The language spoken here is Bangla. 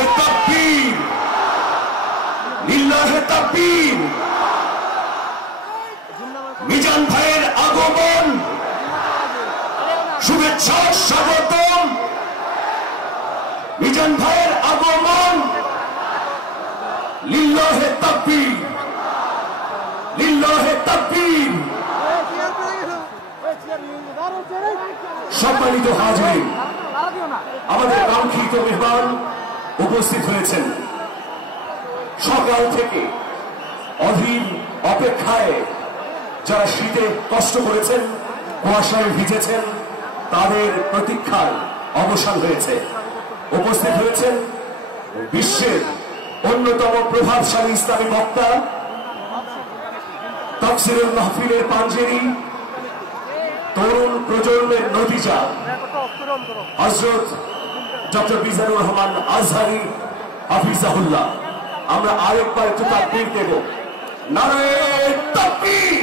লিল্লাহে তাকবীর, লিল্লাহে তাকবীর। মিজান ভাইয়ের আগমন, শুভেচ্ছা স্বাগতম। মিজান ভাইয়ের আগমন, লিল্লাহে তাকবীর, লিল্লাহে তাকবীর। সম্মানিত হাজির, আমাদের কাঙ্ক্ষিত মেহমান উপস্থিত হয়েছেন। সকাল থেকে অধীর অপেক্ষায় যারা শীতে কষ্ট করেছেন, কুয়াশায় ভিজেছেন, তাদের প্রতীক্ষার অবসান হয়েছে। উপস্থিত হয়েছেন বিশ্বের অন্যতম প্রভাবশালী ইসলামী বক্তা, তাফসীরুল মাহফিলের পাঞ্জেরি, তরুণ প্রজন্মের নতিজা হযরত ডক্টর মিজানুর রহমান আজহারী হাফিজাহুল্লাহ। আমরা আরেকবার একটু তাকবীর দেব। নারায়ে তাকবীর।